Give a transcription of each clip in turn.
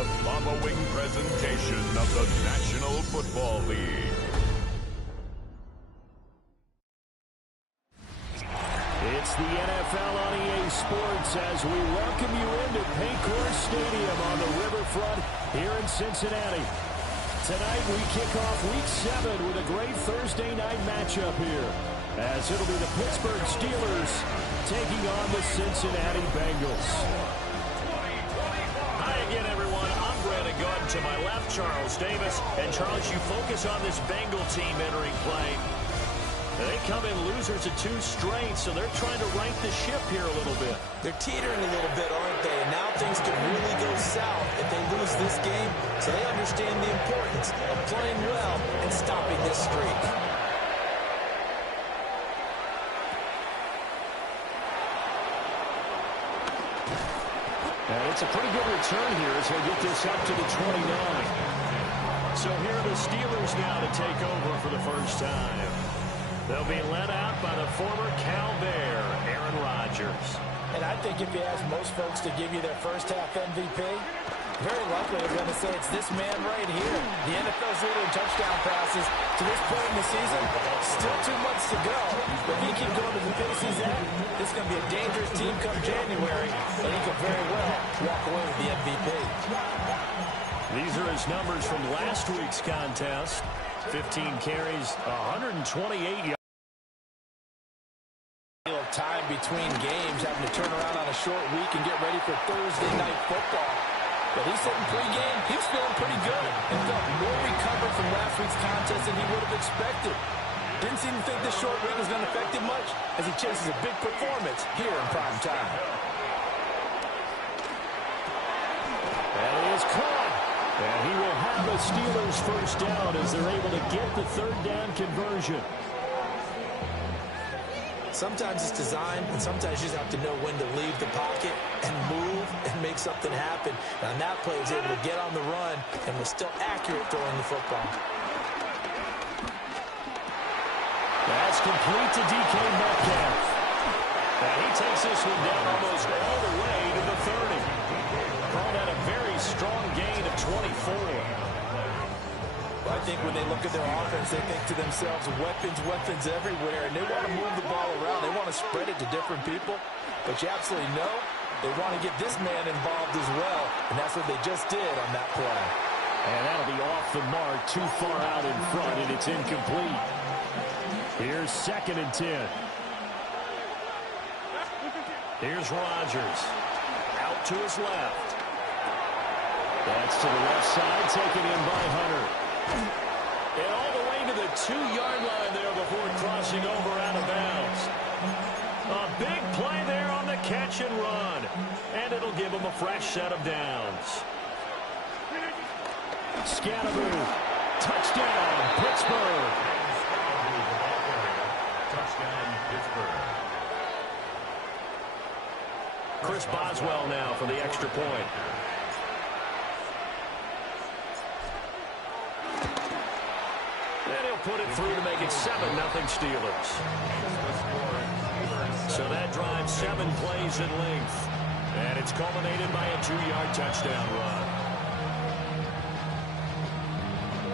the following presentation of the National Football League. It's the NFL on EA Sports as we welcome you into Paycor Stadium on the riverfront here in Cincinnati. Tonight we kick off Week 7 with a great Thursday night matchup here, as it'll be the Pittsburgh Steelers taking on the Cincinnati Bengals. Hi again, everyone. I'm Brandon Gordon. To my left, Charles Davis. And Charles, you focus on this Bengal team entering play. They come in losers of 2 straight, so they're trying to right the ship here a little bit. They're teetering a little bit, aren't they? And now things could really go south if they lose this game. So they understand the importance of playing well and stopping this streak. And it's a pretty good return here as they get this up to the 29. So here are the Steelers now to take over for the first time. They'll be led out by the former Cal Bear, Aaron Rodgers. And I think if you ask most folks to give you their first half MVP, very likely they're going to say it's this man right here. The NFL's leader in touchdown passes to this point in the season. Still 2 months to go. But if he keeps going to the pace he's at, this is going to be a dangerous team come January. And he could very well walk away with the MVP. These are his numbers from last week's contest. 15 carries, 128 yards. Time between games, having to turn around on a short week and get ready for Thursday night football. But he said in pregame, he was feeling pretty good and felt more recovered from last week's contest than he would have expected. Didn't seem to think this short week was going to affect him much as he chases a big performance here in prime time. And he is caught. And he will have the Steelers first down as they're able to get the third down conversion. Sometimes it's designed, and sometimes you just have to know when to leave the pocket and move and make something happen. And on that play, he was able to get on the run and was still accurate throwing the football. That's complete to DK Metcalf. And he takes this one down almost all the way to the 30. Called out a very strong gain of 24. I think when they look at their offense, they think to themselves, weapons everywhere, and they want to move the ball around. They want to spread it to different people, but you absolutely know they want to get this man involved as well, and that's what they just did on that play. And that'll be off the mark, too far out in front, and it's incomplete. Here's 2nd and 10. Here's Rodgers. Out to his left. That's to the left side, taken in by Hunter. And all the way to the 2-yard line there before crossing over out of bounds. A big play there on the catch and run. And it'll give him a fresh set of downs. Scatterboo. Touchdown, Pittsburgh. Touchdown, Pittsburgh. Chris Boswell now for the extra point. And he'll put it through to make it 7-0 Steelers. So that drives 7 plays in length. And it's culminated by a 2-yard touchdown run.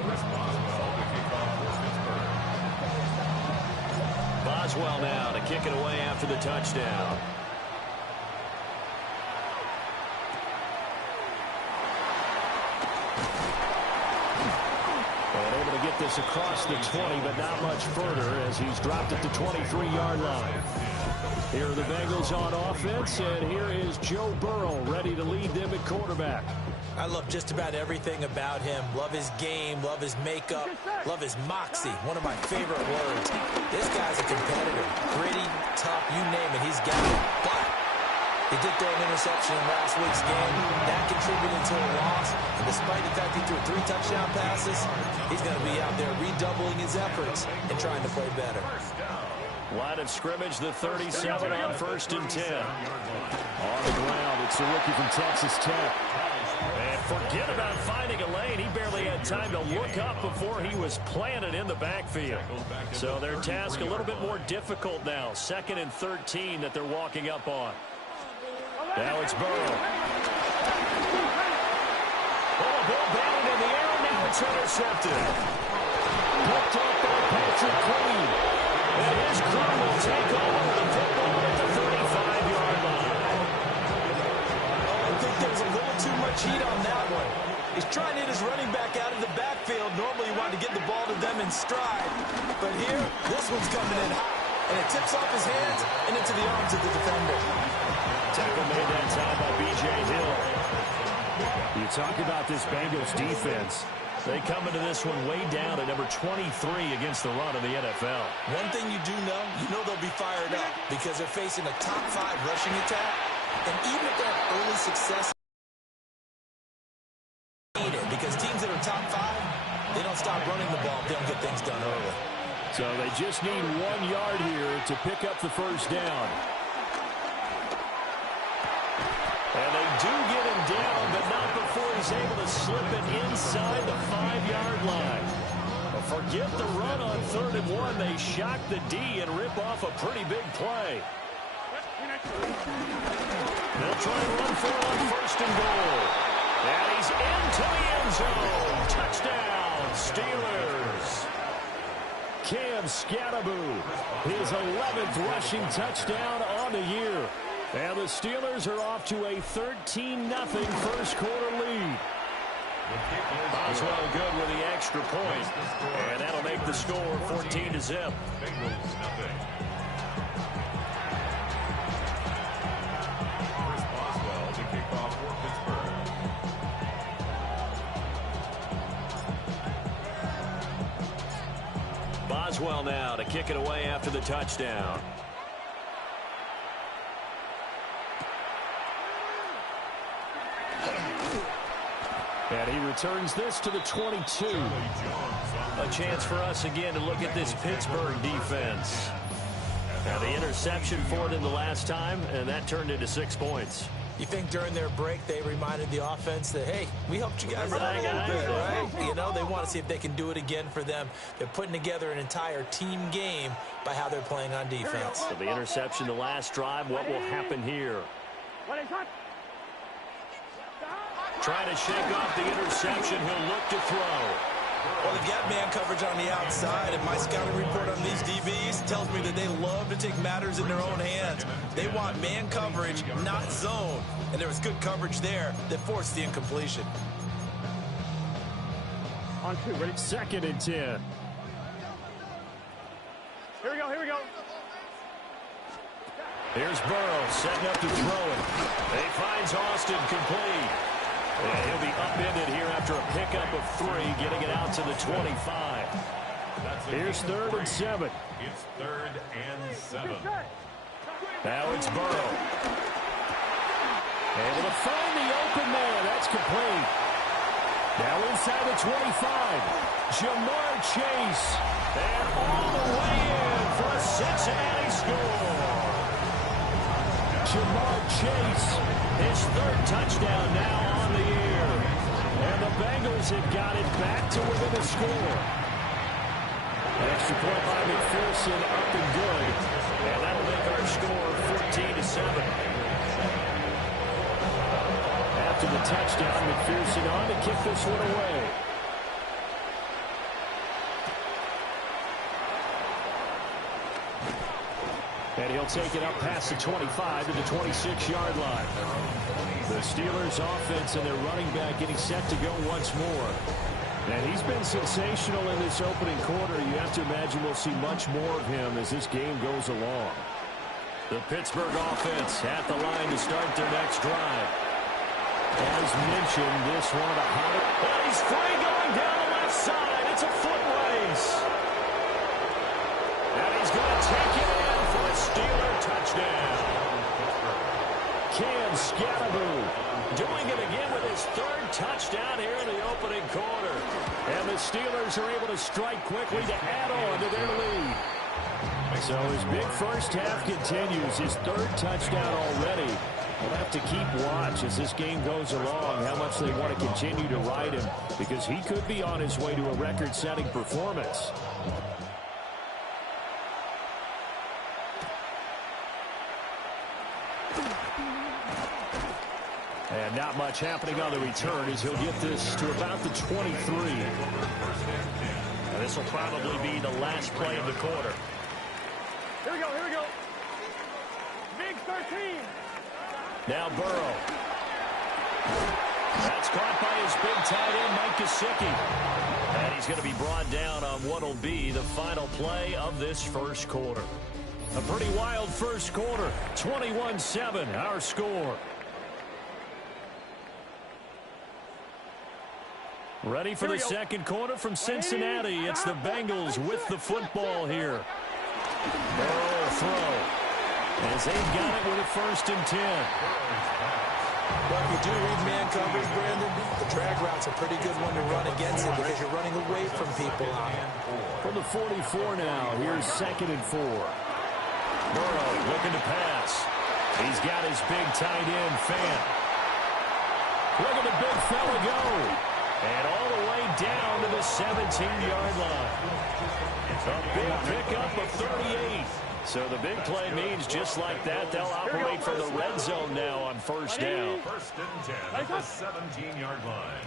Chris Boswell to kick off for Pittsburgh. Boswell now to kick it away after the touchdown. Get this across the 20, but not much further as he's dropped at the 23-yard line. Here are the Bengals on offense, and here is Joe Burrow ready to lead them at quarterback. I love just about everything about him. Love his game, love his makeup, love his moxie, one of my favorite words. This guy's a competitor, gritty, tough, you name it, he's got it. But he did throw an interception in last week's game. That contributed to a loss. And despite the fact he threw 3 touchdown passes, he's going to be out there redoubling his efforts and trying to play better. Line of scrimmage, the 37 on 1st and 10. On the ground, it's the rookie from Texas Tech. And forget about finding a lane. He barely had time to look up before he was planted in the backfield. So their task a little bit more difficult now. 2nd and 13 that they're walking up on. Now it's Burrow. Oh, a ball batted in the air, and now it's intercepted. Picked up by Patrick Queen. And his crew will take over the football at the 35-yard line. I think there's a little too much heat on that one. He's trying to hit his running back out of the backfield. Normally, you want to get the ball to them in stride. But here, this one's coming in hot. And it tips off his hands and into the arms of the defender. Tackle made that time by B.J. Hill. You talk about this Bengals defense. They come into this one way down at number 23 against the run of the NFL. One thing you do know, they'll be fired up because they're facing a top 5 rushing attack. And even if they have early success, because teams that are top 5, they don't stop running the ball if they don't get things done early. So they just need 1 yard here to pick up the first down. And they do get him down, but not before he's able to slip it inside the 5-yard line. But forget the run on 3rd and 1. They shock the D and rip off a pretty big play. They'll try and run for it on 1st and goal. And he's into the end zone. Touchdown, Steelers. Cam Scatteraboo, his 11th rushing touchdown on the year. And the Steelers are off to a 13-0 first quarter lead. Boswell good with the extra point. And that'll make the score 14-0. Boswell now to kick it away after the touchdown. And he returns this to the 22. A chance for us again to look at this Pittsburgh defense. Now the interception for them the last time, and that turned into 6 points. You think during their break they reminded the offense that, hey, we helped you guys out a little bit, right? They want to see if they can do it again for them. They're putting together an entire team game by how they're playing on defense. So the interception the last drive, what will happen here? Trying to shake off the interception. He'll look to throw. Well, they've got man coverage on the outside, and my scouting report on these DBs tells me that they love to take matters in their own hands. They want man coverage, not zone. And there was good coverage there that forced the incompletion. On 2, ready? 2nd and 10. Here we go. Here's Burrow setting up to throw it. He finds Austin complete. And he'll be upended here after a pickup of 3, getting it out to the 25. Here's 3rd and 7. It's 3rd and 7. Now it's Burrow. Able to find the open man. That's complete. Now inside the 25. Jamar Chase. And all the way in for a Cincinnati score. Jamar Chase, his 3rd touchdown now on the year. And the Bengals have got it back to within a score. An extra point by McPherson up and good. And that'll make our score 14-7. After the touchdown, McPherson on to kick this one away. And he'll take it up past the 25 to the 26-yard line. The Steelers' offense and their running back getting set to go once more. And he's been sensational in this opening quarter. You have to imagine we'll see much more of him as this game goes along. The Pittsburgh offense at the line to start their next drive. As mentioned, this one of the hottest. And he's free going down the left side. It's a foot race. And he's going to take it in for a Steeler touchdown. Cam Scatteraboo doing it again with his 3rd touchdown here in the opening quarter. And the Steelers are able to strike quickly to add on to their lead. So his big first half continues. His 3rd touchdown already. We'll have to keep watch as this game goes along, how much they want to continue to ride him, because he could be on his way to a record-setting performance. And not much happening on the return as he'll get this to about the 23. And this will probably be the last play of the quarter. Here we go, here we go. Big 13. Now Burrow. That's caught by his big tight end, Mike Gesicki. And he's going to be brought down on what will be the final play of this first quarter. A pretty wild first quarter. 21-7, our score. Ready for the second quarter from Cincinnati. It's the Bengals with the football here. Burrow will throw. As they've got it with a 1st and 10. Well, if you do read man coverage, Brandon, the drag route's a pretty good one to run against it because you're running away from people on it. From the 44 now, here's 2nd and 4. Burrow looking to pass. He's got his big tight end, Fant. Look at the big fella go. And all the way down to the 17-yard line. A big pickup of 38. So the big play means just like that, they'll operate from the red zone now on 1st down. 1st and 10 at the 17-yard line.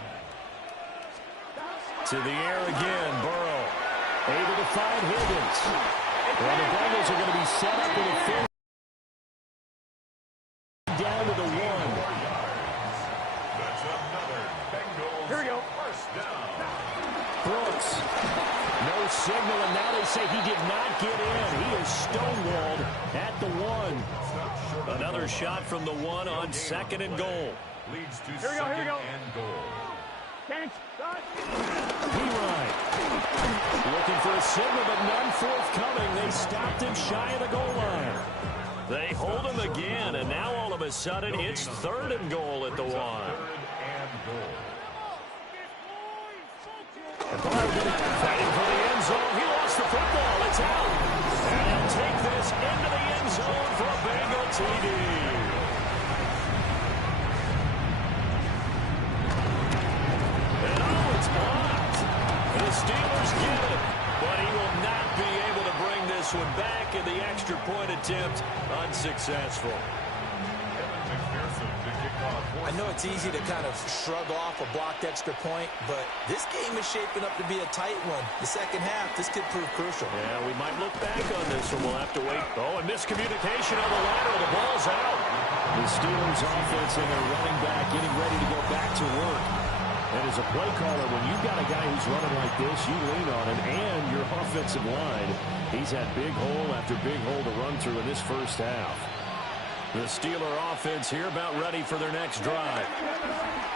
To the air again, Burrow. Able to find Higgins. Well, the Bengals are going to be set up with a 4th down to the 1. That's another Bengals. Here we go. 1st down. Brooks. No signal, and now they say he did not get in. He is stonewalled at the 1. Another shot from the 1 on 2nd and goal. Leads to Here we go, here we go. 2nd and goal. Can't start. P-Ryan. Looking for a signal, but none forthcoming. They stopped him shy of the goal line. They hold him again, and now all of a sudden it's 3rd and goal at the 1. 3rd and goal. Fighting for the end zone. He lost the football. It's out. And he'll take this into the end zone for a Bengal TD. And oh, it's blocked. The Steelers get it. But he will not be able to bring this one back, and the extra point attempt unsuccessful. I know it's easy to kind of shrug off a blocked extra point, but this game is shaping up to be a tight one. The second half, this could prove crucial. Yeah, we might look back on this one. We'll have to wait. Oh, and miscommunication on the ladder. The ball's out. The Steelers offense and their running back getting ready to go back to work. And as a play caller, when you've got a guy who's running like this, you lean on him and your offensive line. He's had big hole after big hole to run through in this first half. The Steeler offense here about ready for their next drive.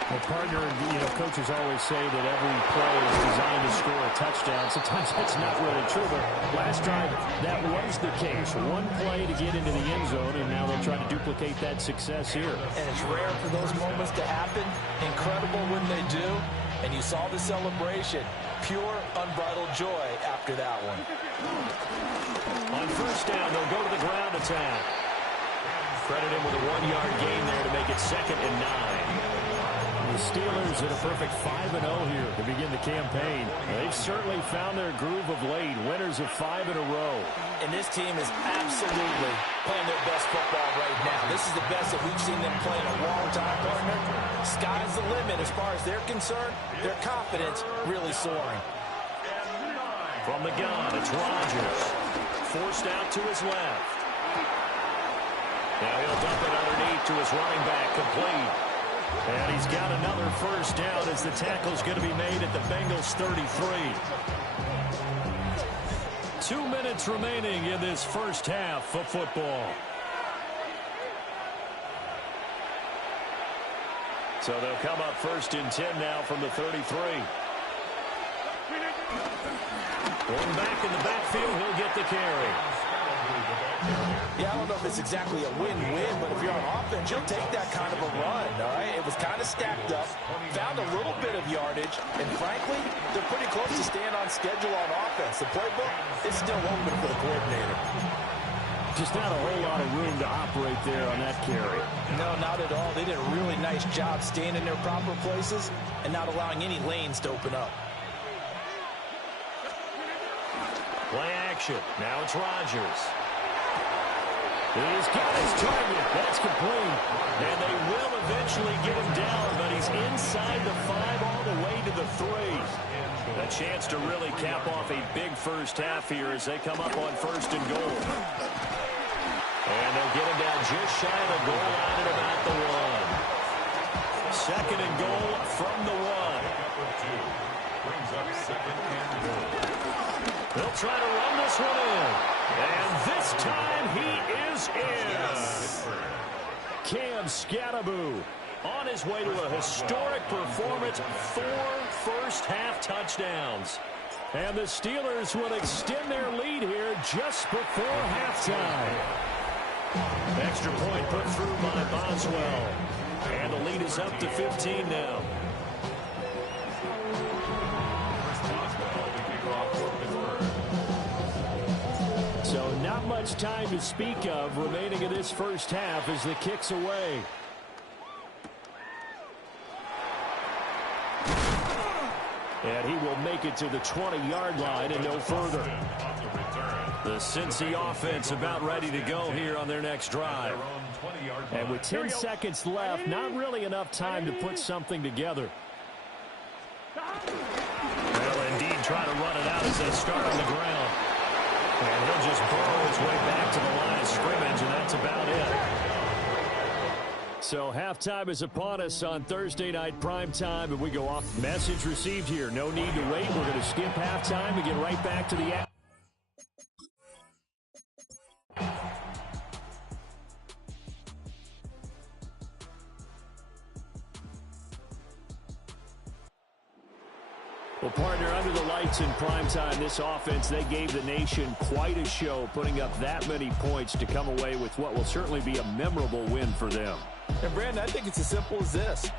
Well, partner, coaches always say that every play is designed to score a touchdown. Sometimes that's not really true, but last drive, that was the case. One play to get into the end zone, and now they'll try to duplicate that success here. And it's rare for those moments to happen. Incredible when they do. And you saw the celebration. Pure, unbridled joy after that one. On 1st down, they'll go to the ground attack. Credit him with a 1-yard gain there to make it 2nd and 9. The Steelers at a perfect 5-0 here to begin the campaign. They've certainly found their groove of late, winners of 5 in a row. And this team is absolutely playing their best football right now. This is the best that we've seen them play in a long time, partner. Sky's the limit as far as they're concerned. Their confidence really soaring. From the gun, it's Rodgers. Forced out to his left. Now he'll dump it underneath to his running back, complete. And he's got another 1st down as the tackle's going to be made at the Bengals 33. 2 minutes remaining in this first half of football. So they'll come up 1st and 10 now from the 33. Going back in the backfield, he'll get the carry. Yeah, I don't know if it's exactly a win-win, but if you're on offense, you'll take that kind of a run, all right? It was kind of stacked up, found a little bit of yardage, and frankly, they're pretty close to staying on schedule on offense. The playbook is still open for the coordinator. Just not a whole lot of room to operate there on that carry. No, not at all. They did a really nice job staying in their proper places and not allowing any lanes to open up. Play action. Now it's Rodgers. He's got his target. That's complete. And they will eventually eventually get him down, but he's inside the 5 all the way to the 3. A chance to really cap off a big first half here as they come up on 1st and goal. And they'll get him down just shy of the goal line at about the 1. 2nd and goal from the 1. Brings up 2nd and goal. They'll try to run this one in. And this time he is in. Cam Scattaboo on his way to a historic performance, 4 first-half touchdowns. And the Steelers will extend their lead here just before halftime. Extra point put through by Boswell. And the lead is up to 15 now. So not much time to speak of remaining in this first half as the kick's away. And he will make it to the 20-yard line and no further. The Cincy offense about ready to go here on their next drive. And with 10 seconds left, not really enough time to put something together. They'll indeed try to run it out as they start on the ground. And he'll just burrow his way back to the line of scrimmage, and that's about it. So halftime is upon us on Thursday night primetime, and we go off. Message received here. No need to wait. We're going to skip halftime and get right back to the action. Well, partner, under the lights in primetime, this offense, they gave the nation quite a show, putting up that many points to come away with what will certainly be a memorable win for them. And, Brandon, I think it's as simple as this.